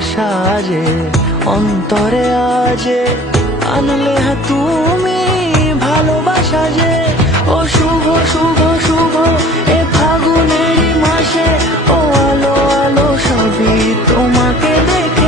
সাজে অন্তরে আজে আনলে তুমি ভালোবাসা যে। ও শুভ শুভ শুভ এ ফাগুনেরই মাসে, ও আলো আলো সবই তোমাকে দেখে